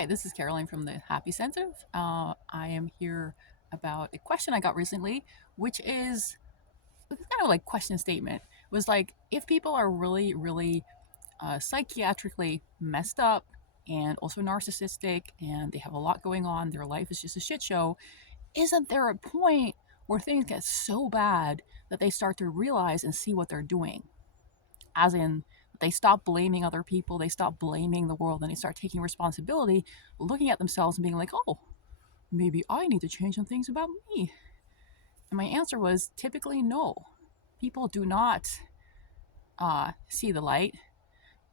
Hi, this is Caroline from the Happy Center. I am here about a question I got recently, which is kind of like question statement. It was like, if people are really, really psychiatrically messed up and also narcissistic and they have a lot going on, their life is just a shit show, isn't there a point where things get so bad that they start to realize and see what they're doing? As in, they stop blaming other people, they stop blaming the world, and they start taking responsibility, looking at themselves and being like, oh, maybe I need to change some things about me. And my answer was typically no. People do not see the light.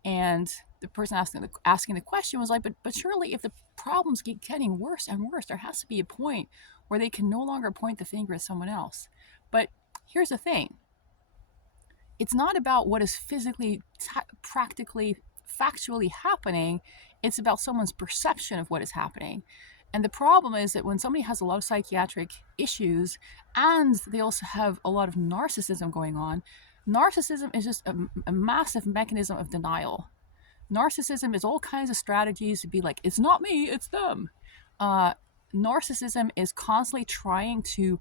And the person asking the question was like, but surely if the problems keep getting worse and worse, there has to be a point where they can no longer point the finger at someone else. But here's the thing, it's not about what is physically, practically, factually happening. It's about someone's perception of what is happening. And the problem is that when somebody has a lot of psychiatric issues and they also have a lot of narcissism going on, narcissism is just a massive mechanism of denial. Narcissism is all kinds of strategies to be like, it's not me, it's them. Narcissism is constantly trying to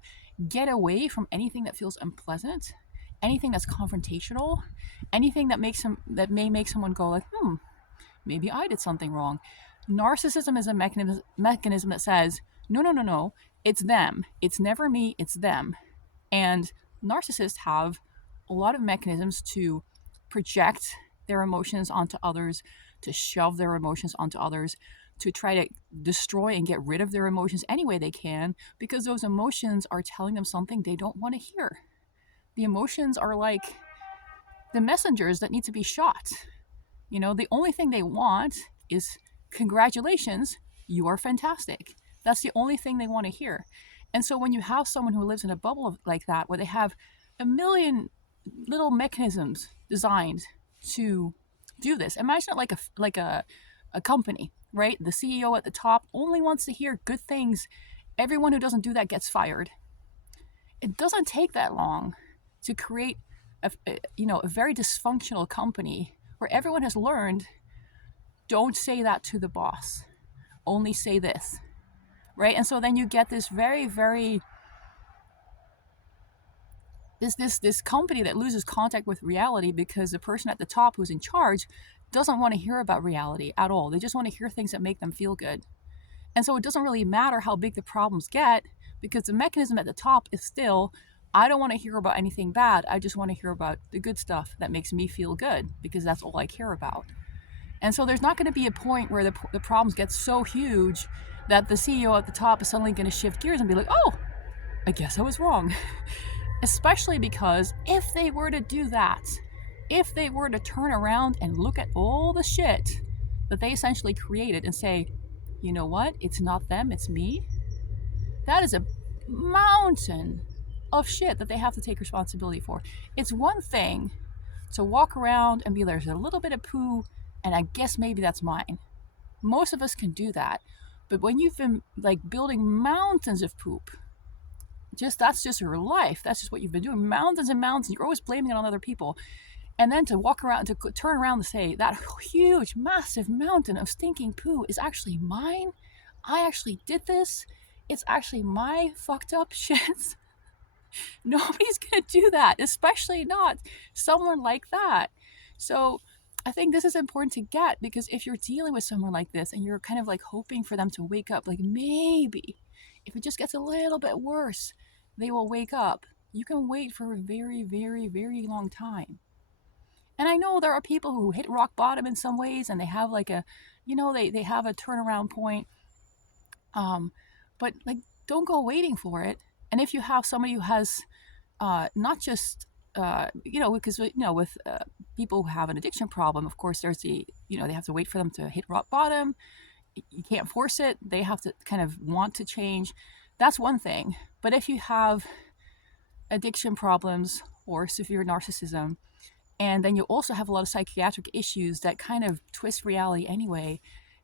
get away from anything that feels unpleasant, anything that's confrontational, anything that may make someone go like, maybe I did something wrong. Narcissism is a mechanism that says, no, no, no, no, it's them. It's never me, it's them. And narcissists have a lot of mechanisms to project their emotions onto others, to shove their emotions onto others, to try to destroy and get rid of their emotions any way they can, because those emotions are telling them something they don't want to hear. The emotions are like the messengers that need to be shot. You know, the only thing they want is congratulations, you are fantastic. That's the only thing they want to hear. And so when you have someone who lives in a bubble like that, where they have a million little mechanisms designed to do this, imagine it like a company, right? The CEO at the top only wants to hear good things. Everyone who doesn't do that gets fired. It doesn't take that long to create a very dysfunctional company where everyone has learned, don't say that to the boss, only say this, right? And so then you get this very, very this company that loses contact with reality because the person at the top who's in charge doesn't want to hear about reality at all. They just want to hear things that make them feel good. And so it doesn't really matter how big the problems get, because the mechanism at the top is still, I don't want to hear about anything bad. I just want to hear about the good stuff that makes me feel good, because that's all I care about. And so there's not going to be a point where the problems get so huge that the CEO at the top is suddenly going to shift gears and be like, oh, I guess I was wrong. Especially because if they were to do that, if they were to turn around and look at all the shit that they essentially created and say, you know what, it's not them, it's me, that is a mountain of shit that they have to take responsibility for. It's one thing to walk around and be like, there's a little bit of poo, and I guess maybe that's mine. Most of us can do that. But when you've been like building mountains of poop, that's just your life. That's just what you've been doing. Mountains and mountains. You're always blaming it on other people. And then to walk around, to turn around and say, that huge, massive mountain of stinking poo is actually mine. I actually did this. It's actually my fucked up shit. Nobody's going to do that, especially not someone like that. So I think this is important to get, because if you're dealing with someone like this and you're kind of like hoping for them to wake up, like maybe if it just gets a little bit worse, they will wake up. You can wait for a very, very, very long time. And I know there are people who hit rock bottom in some ways, and they have like they have a turnaround point. But like, don't go waiting for it. And if you have somebody who has not just because with people who have an addiction problem, of course there's they have to wait for them to hit rock bottom. You can't force it. They have to kind of want to change. That's one thing. But if you have addiction problems or severe narcissism, and then you also have a lot of psychiatric issues that kind of twist reality anyway,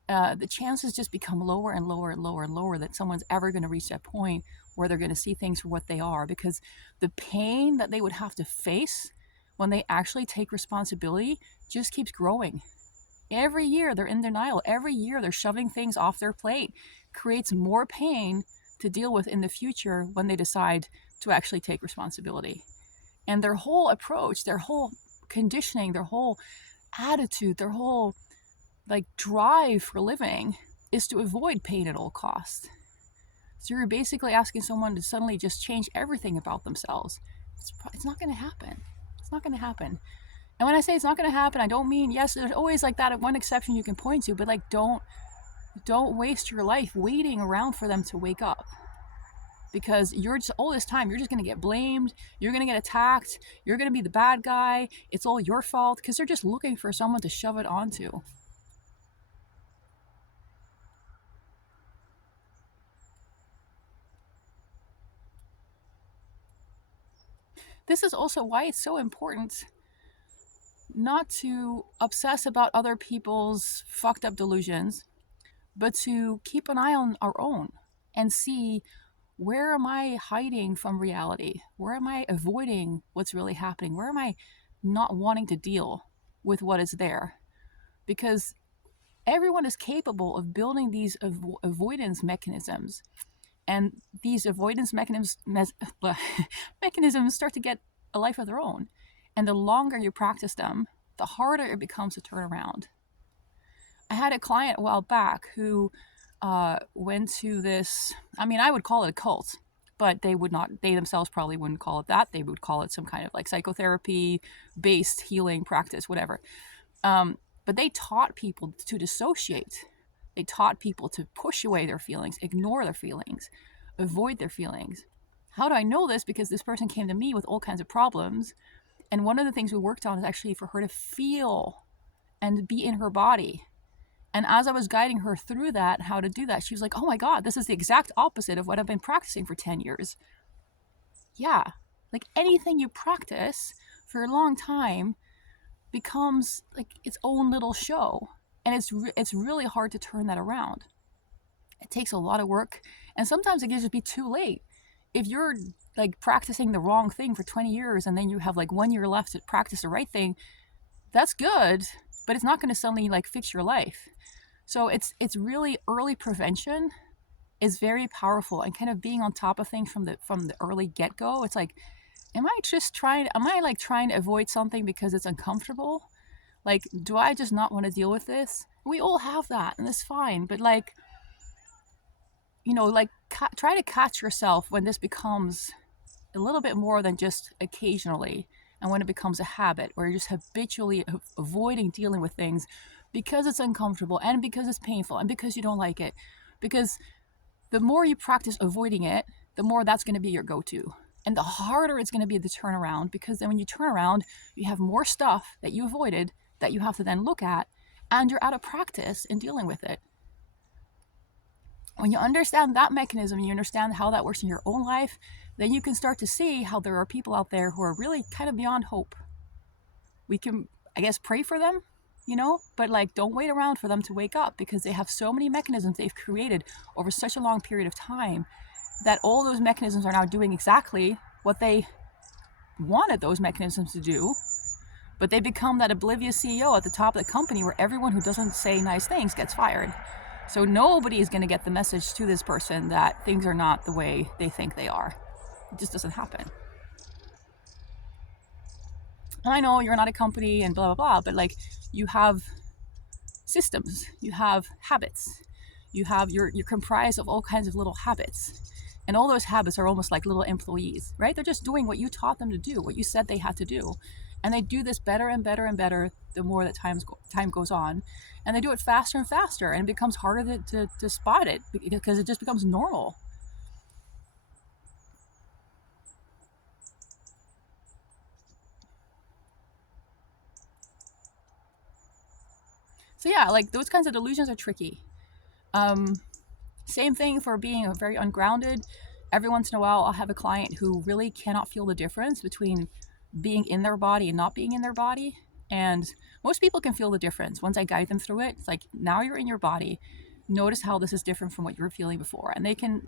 the chances just become lower and lower and lower and lower that someone's ever going to reach that point where they're going to see things for what they are, because the pain that they would have to face when they actually take responsibility just keeps growing. Every year they're in denial. Every year they're shoving things off their plate. Creates more pain to deal with in the future when they decide to actually take responsibility. And their whole approach, their whole conditioning, their whole attitude, their whole like drive for living is to avoid pain at all costs. So you're basically asking someone to suddenly just change everything about themselves. It's not going to happen. It's not going to happen. And when I say it's not going to happen, I don't mean, yes, there's always like that one exception you can point to, but like don't waste your life waiting around for them to wake up. Because you're just, all this time, you're just going to get blamed, you're going to get attacked, you're going to be the bad guy, it's all your fault, because they're just looking for someone to shove it onto. This is also why it's so important not to obsess about other people's fucked up delusions, but to keep an eye on our own and see, where am I hiding from reality? Where am I avoiding what's really happening? Where am I not wanting to deal with what is there? Because everyone is capable of building these avoidance mechanisms. And these avoidance mechanisms start to get a life of their own. And the longer you practice them, the harder it becomes to turn around. I had a client a while back who went to this, I mean, I would call it a cult, but they themselves probably wouldn't call it that. They would call it some kind of like psychotherapy-based healing practice, whatever. But they taught people to dissociate. They taught people to push away their feelings, ignore their feelings, avoid their feelings. How do I know this? Because this person came to me with all kinds of problems. And one of the things we worked on is actually for her to feel and be in her body. And as I was guiding her through that, how to do that, she was like, oh my God, this is the exact opposite of what I've been practicing for 10 years. Yeah, like anything you practice for a long time becomes like its own little show. And it's really hard to turn that around. It takes a lot of work. And sometimes it can just be too late. If you're like practicing the wrong thing for 20 years and then you have like 1 year left to practice the right thing, that's good, but it's not going to suddenly like fix your life. So it's really early prevention is very powerful, and kind of being on top of things from the early get-go. It's like, am I trying to avoid something because it's uncomfortable? Like, do I just not want to deal with this? We all have that, and it's fine. But like, like try to catch yourself when this becomes a little bit more than just occasionally, and when it becomes a habit where you're just habitually avoiding dealing with things because it's uncomfortable and because it's painful and because you don't like it. Because the more you practice avoiding it, the more that's going to be your go-to. And the harder it's going to be to turn around, because then when you turn around, you have more stuff that you avoided that you have to then look at, and you're out of practice in dealing with it. When you understand that mechanism, you understand how that works in your own life, then you can start to see how there are people out there who are really kind of beyond hope. We can, I guess, pray for them, but like, don't wait around for them to wake up, because they have so many mechanisms they've created over such a long period of time that all those mechanisms are now doing exactly what they wanted those mechanisms to do. But they become that oblivious CEO at the top of the company where everyone who doesn't say nice things gets fired. So nobody is going to get the message to this person that things are not the way they think they are. It just doesn't happen. And I know you're not a company and blah, blah, blah, but like, you have systems, you have habits, you're comprised of all kinds of little habits. And all those habits are almost like little employees, right? They're just doing what you taught them to do, what you said they had to do. And they do this better and better and better the more that time goes on. And they do it faster and faster, and it becomes harder to spot it because it just becomes normal. So yeah, like those kinds of delusions are tricky. Same thing for being very ungrounded. Every once in a while, I'll have a client who really cannot feel the difference between being in their body and not being in their body. And most people can feel the difference once I guide them through it. It's like, now you're in your body. Notice how this is different from what you were feeling before. And they can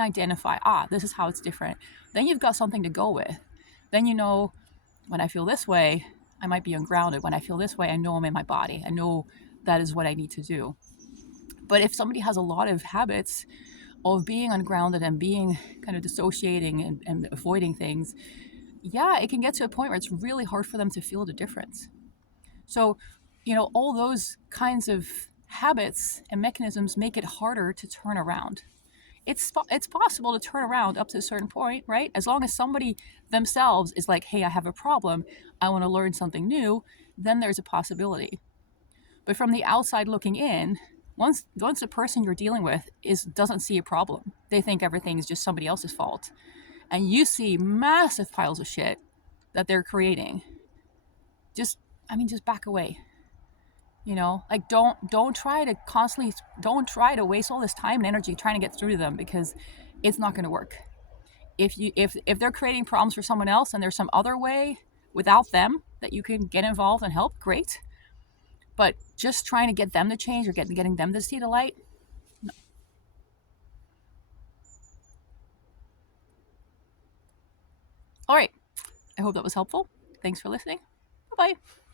identify, this is how it's different. Then you've got something to go with. Then when I feel this way, I might be ungrounded. When I feel this way, I know I'm in my body. I know that is what I need to do. But if somebody has a lot of habits of being ungrounded and being kind of dissociating and avoiding things, yeah, it can get to a point where it's really hard for them to feel the difference. So, all those kinds of habits and mechanisms make it harder to turn around. It's possible to turn around up to a certain point, right? As long as somebody themselves is like, hey, I have a problem, I want to learn something new, then there's a possibility. But from the outside looking in, once the person you're dealing with doesn't see a problem, they think everything is just somebody else's fault, and you see massive piles of shit that they're creating, just just back away. Like don't try to constantly, don't try to waste all this time and energy trying to get through to them, because it's not going to work. If they're creating problems for someone else and there's some other way without them that you can get involved and help, great. But just trying to get them to change or getting them to see the light, no. All right, I hope that was helpful. Thanks for listening. Bye bye.